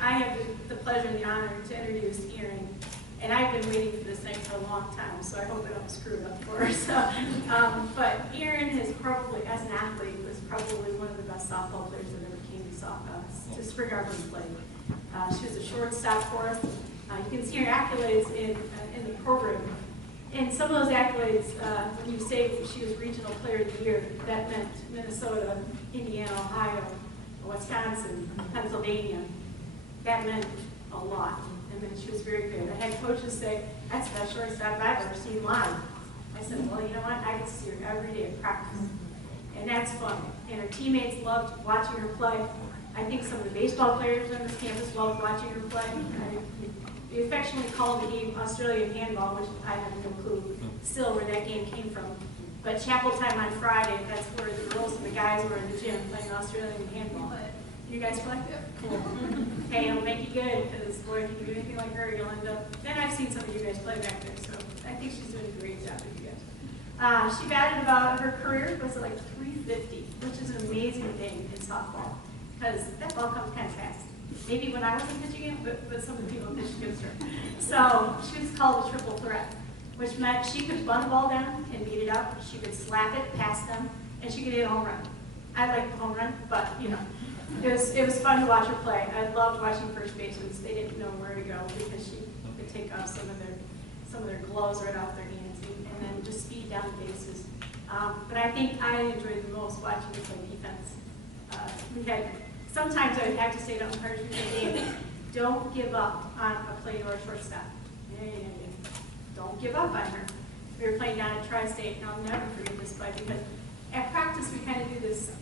I have the pleasure and the honor to introduce Erin. And I've been waiting for this night for a long time, so I hope I don't screw it up for her. So, but Erin has probably, as an athlete, was probably one of the best softball players that ever came to Spring Arbor and played. She was a shortstop for us. You can see her accolades in the program. And some of those accolades, when you say she was Regional Player of the Year, that meant Minnesota, Indiana, Ohio, Wisconsin, Pennsylvania. That meant a lot. And then she was very good. I had coaches say, that's the best shortstop I've ever seen live. I said, well, you know what? I get to see her every day at practice. And that's fun. And her teammates loved watching her play. I think some of the baseball players on this campus loved watching her play. We affectionately called the game Australian handball, which I have no clue still where that game came from. But chapel time on Friday, that's where the girls and the guys were in the gym playing Australian handball. You guys play? Cool. Hey, it'll make you good, because boy, if you do anything like her, you'll end up. And I've seen some of you guys play back there, so I think she's doing a great job with you guys. She batted about, her career was like 350, which is an amazing thing in softball, because that ball comes kind of fast. Maybe when I wasn't pitching it, but some of the people pitched against her. So she was called a triple threat, which meant she could bunt the ball down and beat it up, she could slap it past them, and she could hit a home run. I like the home run, but you know. It was fun to watch her play. I loved watching first basemen. They didn't know where to go because she could take off some of their gloves right off their hands and then just speed down the bases. But I think I enjoyed the most watching her play defense. Sometimes I would have to say to umpires before the game, don't give up on a plate or a shortstop. Yeah. Don't give up on her. We were playing down at Tri-State, and I'll never forget this play because at practice we kind of do this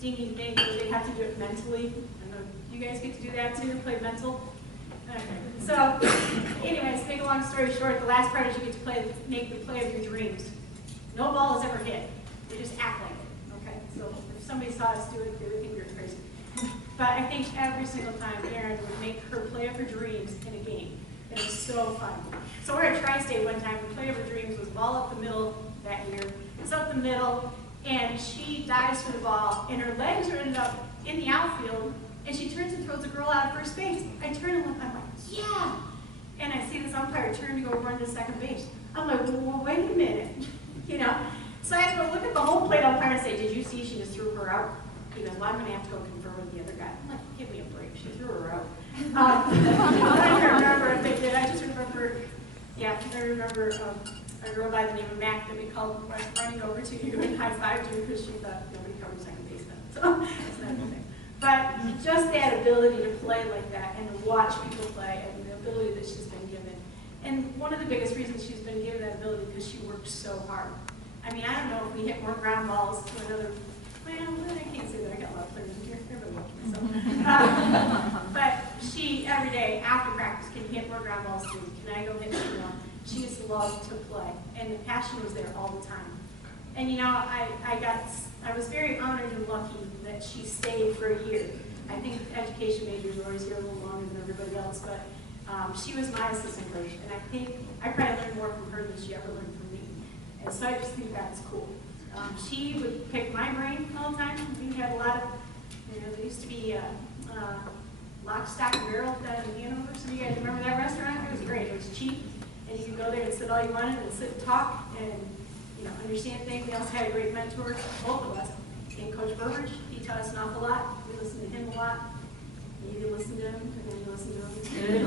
dingy thing where they have to do it mentally. I know you guys get to do that too, play mental. Okay. So, anyways, make a long story short, the last part is you get to make the play of your dreams. No ball is ever hit. You just act like it. Okay. So if somebody saw us do it, they would think we were crazy. But I think every single time Erin would make her play of her dreams in a game. It was so fun. So we're at Tri-State one time. The play of her dreams was ball up the middle that year. It's up the middle. And she dives for the ball, and her legs are ended up in the outfield, and she turns and throws the girl out of first base. I turn and look, I'm like, yeah! And I see this umpire turn to go run to second base. I'm like, well, wait a minute, you know? So I have to go look at the whole plate umpire and say, did you see she just threw her out? He goes, well, I'm going to have to go confer with the other guy. I'm like, give me a break, she threw her out. I don't remember if they did, I just remember, yeah, I remember, a girl by the name of Mac that we called was running over to you and high-fived you because she thought nobody covered second base then. So it's not a good thing. But just that ability to play like that and to watch people play and the ability that she's been given. And one of the biggest reasons she's been given that ability is because she works so hard. I mean, I don't know if we hit more ground balls to another, well, I can't say that, I got a lot of players in here, everybody so. But she, every day after practice, can hit more ground balls too. Can I go hit more? She just loved to play, and the passion was there all the time. And you know, I was very honored and lucky that she stayed for a year. I think education majors are always here a little longer than everybody else, but she was my assistant coach, and I think I probably learned more from her than she ever learned from me. And so I just think that's cool. She would pick my brain all the time. We had a lot of, you know, there used to be Lock, Stock, and Barrel down in Hanover. Some of you guys remember that restaurant? It was great. It was cheap. And you could go there and sit all you wanted and sit and talk and, you know, understand things. We also had a great mentor, both of us, and Coach Burbridge. He taught us an awful lot. We listened to him a lot. You can listen to him, and then you listen to him.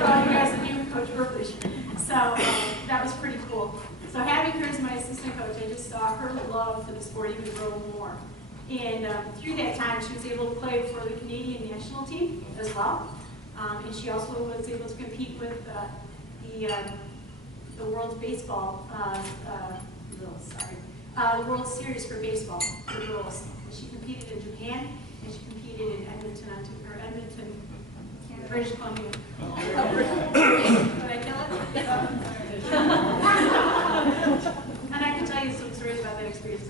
For all you guys that knew Coach Burbridge. So that was pretty cool. So having her as my assistant coach, I just saw her love for the sport even grow more. And through that time, she was able to play for the Canadian national team as well. And she also was able to compete with the World Baseball, the World Series for baseball for girls. And she competed in Japan, and she competed in Edmonton, British Columbia. Did I kill it? And I can tell you some stories about that experience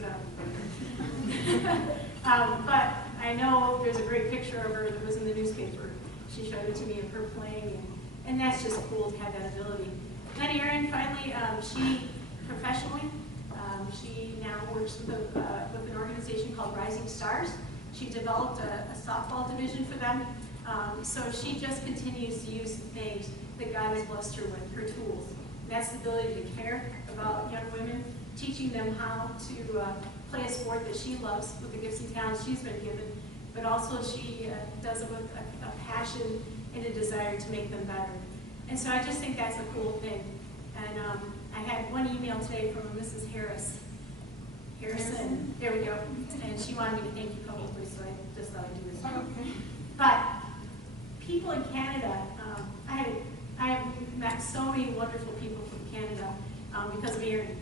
but I know there's a great picture of her that was in the newspaper. She showed it to me of her playing, and that's just cool to have that ability. Then Erin finally, she professionally, she now works with an organization called Rising Stars. She developed a softball division for them. So she just continues to use the things that God has blessed her with, her tools. That's the ability to care about young women, teaching them how to play a sport that she loves with the gifts and talents she's been given, but also she does it with a passion and a desire to make them better. And so I just think that's a cool thing. And I had one email today from a Mrs. Harrison. There we go. And she wanted me to thank you publicly, so I just thought I'd do this. Okay. But people in Canada, I have met so many wonderful people from Canada because of Erin.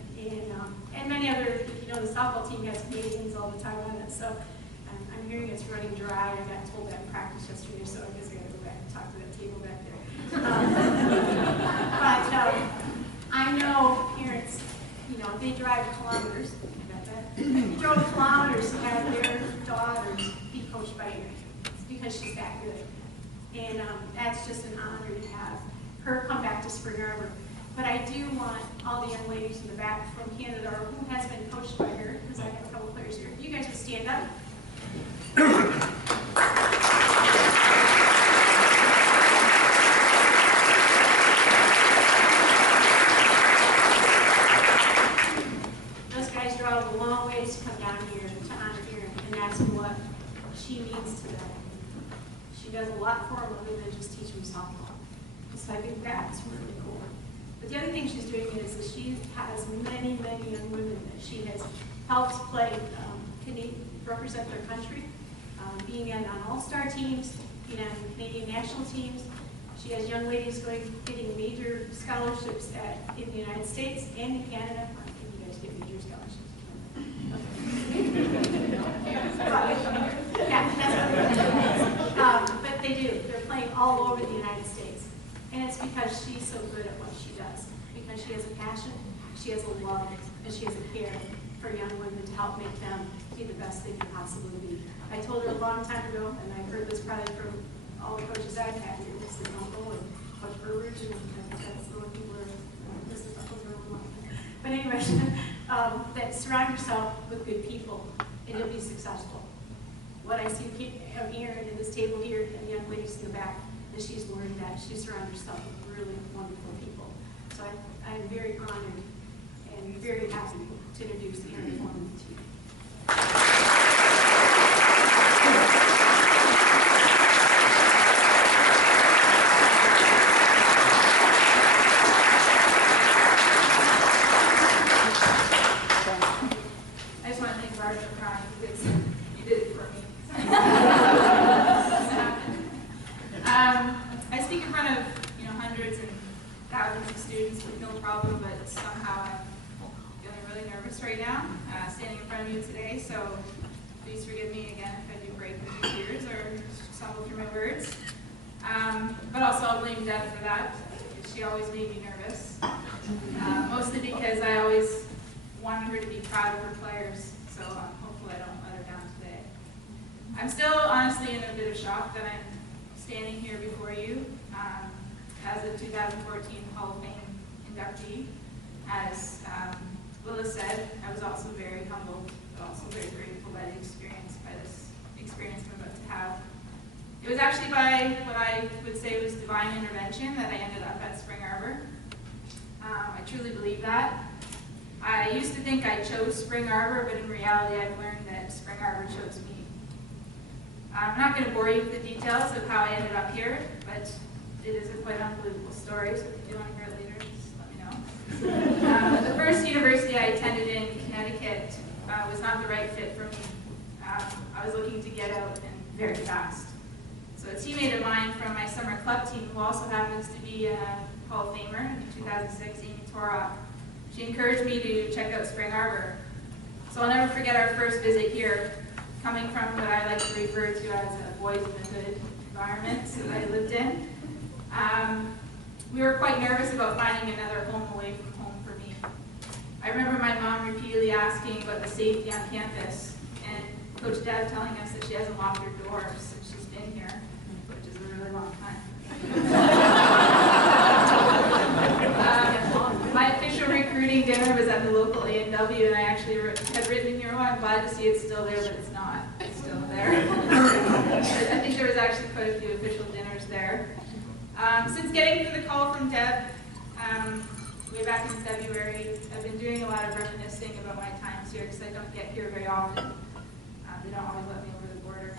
And many other, you know, the softball team has Canadians all the time on it. So I'm hearing it's running dry. I got told that in practice yesterday, so I guess I got to go back and talk to that table back there. But I know parents, you know, they drive kilometers. They drove kilometers to have their daughters be coached by Erin. It's because she's that good. And that's just an honor to have her come back to Spring Arbor. But I do want all the young ladies in the back from Canada or who has been coached by her, because I have a couple players here. You guys would stand up. Those guys drove a long ways to come down here to honor Erin, and that's what she means to them. She does a lot for them other than just teach them softball. So I think that's really cool. But the other thing she's doing is that she has many, many young women that she has helped play, represent their country, being on all-star teams, being on Canadian national teams. She has young ladies getting major scholarships in the United States and in Canada. I think you guys get major scholarships. Yeah, that's what but they do. They're playing all over the United States. And it's because she's so good at what she does. Because she has a passion, she has a love, and she has a care for young women to help make them be the best they can possibly be. I told her a long time ago, and I've heard this probably from all the coaches I've had here, Mr. Uncle and Coach Herbert, and that's the one people are, Mrs. Uncle's are one. But anyway, that surround yourself with good people, and you'll be successful. What I see of Erin at this table here, and the young ladies in the back, is she's learned that she surrounds herself with really wonderful people. So I'm very honored and very happy to introduce Erin Forman to you. I just want to thank Arbor for crying because you did it for me. I speak in front of hundreds and thousands of students with no problem, but somehow I'm feeling really nervous right now, standing in front of you today. So please forgive me again if I do break a few tears or stumble through my words. But also I'll blame Deb for that. She always made me nervous, mostly because I always wanted her to be proud of her players. So hopefully I don't let her down today. I'm still honestly in a bit of shock that I'm standing here before you as a 2014 Hall of Fame inductee. As Willis said, I was also very humbled, but also very grateful by the experience, I'm about to have. It was actually by what I would say was divine intervention that I ended up at Spring Arbor. I truly believe that. I used to think I chose Spring Arbor, but in reality I've learned that Spring Arbor chose me. I'm not going to bore you with the details of how I ended up here, but it is a quite unbelievable story, so if you do want to hear it later, just let me know. The first university I attended in Connecticut was not the right fit for me. I was looking to get out and very fast. So a teammate of mine from my summer club team, who also happens to be a Hall of Famer in 2006, Amy Torok, she encouraged me to check out Spring Arbor. So I'll never forget our first visit here, coming from what I like to refer to as a boys in the hood environment that I lived in. We were quite nervous about finding another home away from home for me. I remember my mom repeatedly asking about the safety on campus, and Coach Deb telling us that she hasn't locked her door since she's been here, which is a really long time. My official recruiting dinner was at the local A&W, and I actually had written in here, oh, I'm glad to see it's still there, but it's not. It's still there. I think there was actually actually quite a few official dinners there. Since getting the call from Deb way back in February, I've been doing a lot of reminiscing about my times here because I don't get here very often. They don't always let me over the border.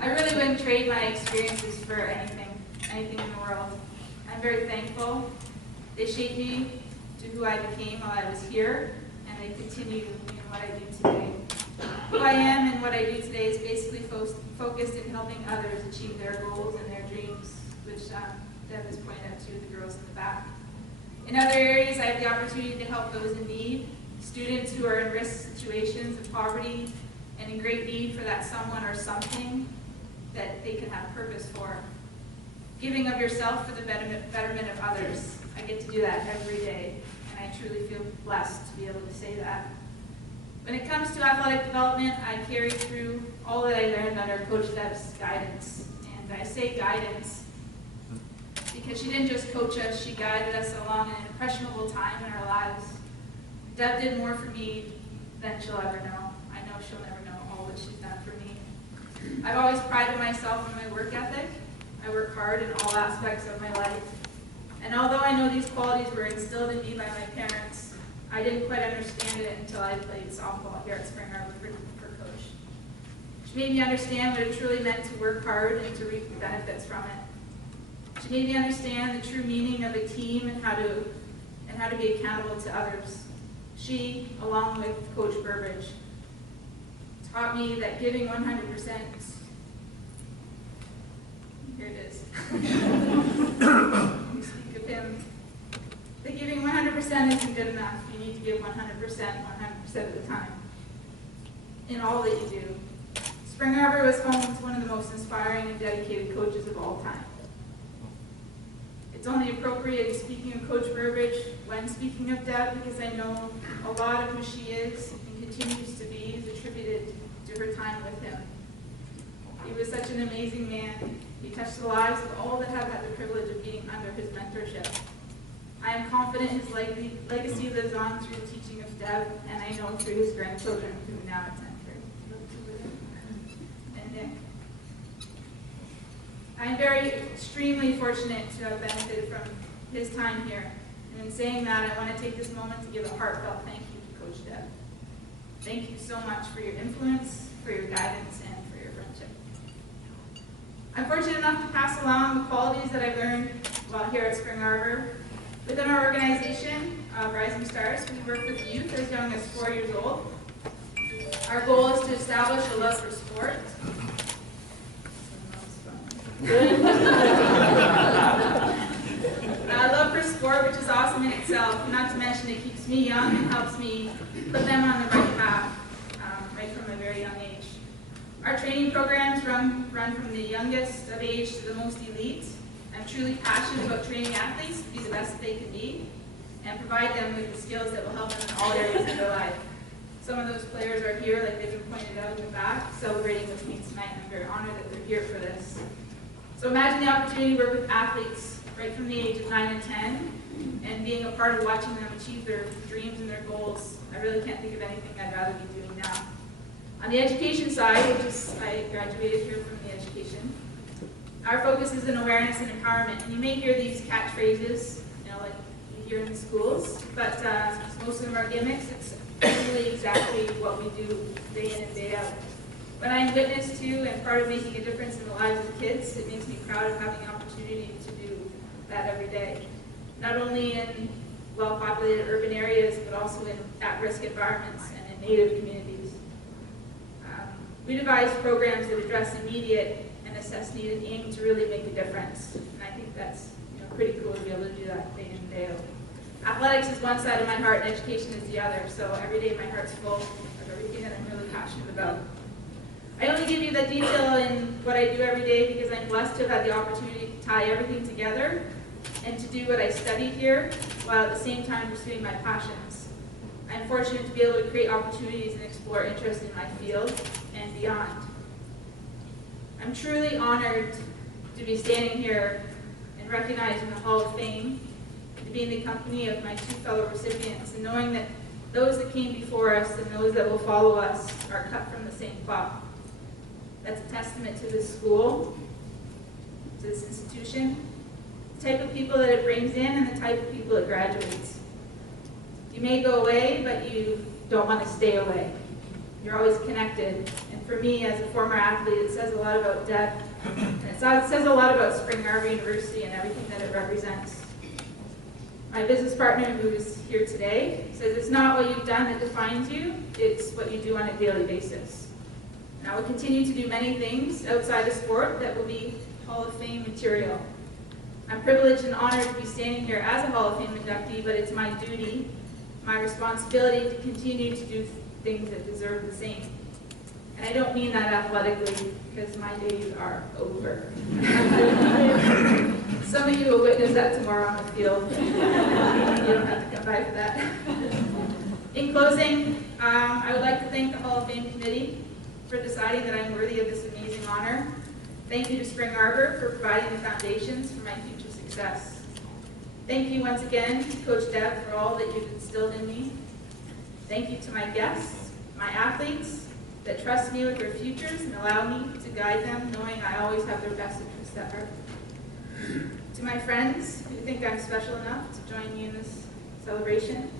I really wouldn't trade my experiences for anything in the world. I'm very thankful. They shaped me to who I became while I was here, and they continue in what I do today. Who I am and what I do today is basically focused in helping others achieve their goals and their dreams, which Deb has pointed out to the girls in the back. In other areas, I have the opportunity to help those in need, students who are in risk situations of poverty and in great need for that someone or something that they can have purpose for. Giving of yourself for the betterment of others. I get to do that every day, and I truly feel blessed to be able to say that. When it comes to athletic development, I carry through all that I learned under Coach Deb's guidance. And I say guidance because she didn't just coach us, she guided us along an impressionable time in our lives. Deb did more for me than she'll ever know. I know she'll never know all that she's done for me. I've always prided myself on my work ethic. I work hard in all aspects of my life. And although I know these qualities were instilled in me by my parents, I didn't quite understand it until I played softball here at Spring Arbor for Coach. She made me understand what it truly meant to work hard and to reap the benefits from it. She made me understand the true meaning of a team and how to be accountable to others. She, along with Coach Burbridge, taught me that giving 100%, here it is, you speak of him, that giving 100% isn't good enough. You need to give 100%, 100% of the time, in all that you do. Spring Arbor was home to one of the most inspiring and dedicated coaches of all time. It's only appropriate, speaking of Coach Burbridge, when speaking of Deb, because I know a lot of who she is and continues to be is attributed to her time with him. He was such an amazing man. He touched the lives of all that have had the privilege of being under his mentorship. I am confident his legacy lives on through the teaching of Deb, and I know through his grandchildren who now attend here. And Nick. I am extremely fortunate to have benefited from his time here. And in saying that, I want to take this moment to give a heartfelt thank you to Coach Deb. Thank you so much for your influence, for your guidance, and for your friendship. I'm fortunate enough to pass along the qualities that I've learned while here at Spring Arbor. Within our organization, Rising Stars, we work with youth as young as 4 years old. Our goal is to establish a love for sport. I love for sport, which is awesome in itself. Not to mention it keeps me young and helps me put them on the right path, right from a very young age. Our training programs run from the youngest of age to the most elite. I'm truly passionate about training athletes to be the best that they can be and provide them with the skills that will help them in all areas of their life. Some of those players are here, like they've been pointed out in the back, celebrating with me tonight. I'm very honored that they're here for this. So imagine the opportunity to work with athletes right from the age of 9 and 10 and being a part of watching them achieve their dreams and their goals. I really can't think of anything I'd rather be doing now. On the education side, I graduated here from the education. Our focus is in awareness and empowerment, and you may hear these catchphrases, like you hear in the schools, but most of them are gimmicks. It's really exactly what we do day in and day out. When I'm witness to and part of making a difference in the lives of kids, it makes me proud of having the opportunity to do that every day. Not only in well-populated urban areas, but also in at-risk environments and in Native communities. We devise programs that address immediate and assess need and aim to really make a difference. And I think that's pretty cool to be able to do that day in and day out. Athletics is one side of my heart and education is the other, so every day my heart's full of everything that I'm really passionate about. I only give you the detail in what I do every day because I'm blessed to have had the opportunity to tie everything together and to do what I studied here while at the same time pursuing my passions. I'm fortunate to be able to create opportunities and explore interests in my field and beyond. I'm truly honored to be standing here and recognized in the Hall of Fame, to be in the company of my two fellow recipients, and knowing that those that came before us and those that will follow us are cut from the same cloth. That's a testament to this school, to this institution, the type of people that it brings in and the type of people it graduates. You may go away, but you don't want to stay away. You're always connected. And for me, as a former athlete, it says a lot about Deb. And it says a lot about Spring Arbor University and everything that it represents. My business partner, who is here today, says it's not what you've done that defines you, it's what you do on a daily basis. And I will continue to do many things outside of sport that will be Hall of Fame material. I'm privileged and honored to be standing here as a Hall of Fame inductee, but it's my duty, my responsibility to continue to do things that deserve the same. And I don't mean that athletically, because my days are over. Some of you will witness that tomorrow on the field. You don't have to come by for that. In closing, I would like to thank the Hall of Fame Committee for deciding that I'm worthy of this amazing honor. Thank you to Spring Arbor for providing the foundations for my future success. Thank you once again to Coach Deb for all that you've instilled in me. Thank you to my guests, my athletes, that trust me with their futures and allow me to guide them, knowing I always have their best interests at heart. To my friends who think I'm special enough to join me in this celebration.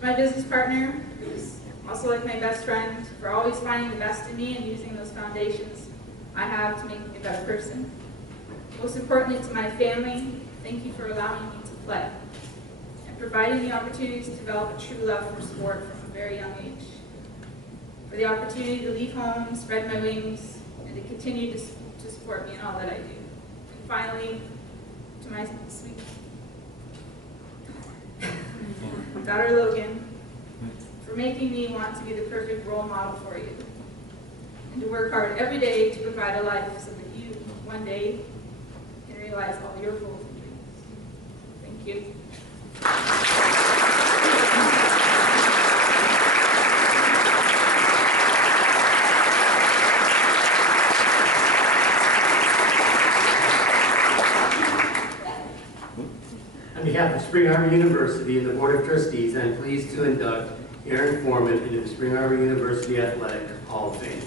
To my business partner, who's also like my best friend, for always finding the best in me and using those foundations I have to make me a better person. Most importantly, to my family, thank you for allowing me to play and providing the opportunities to develop a true love for sport from a very young age. For the opportunity to leave home, spread my wings, and to continue to support me in all that I do. And finally, to my sweet daughter Logan, for making me want to be the perfect role model for you, and to work hard every day to provide a life so that you, one day, can realize all your goals and dreams. Thank you. On behalf of Spring Arbor University and the Board of Trustees, I'm pleased to induct Erin Forman into the Spring Arbor University Athletic Hall of Fame.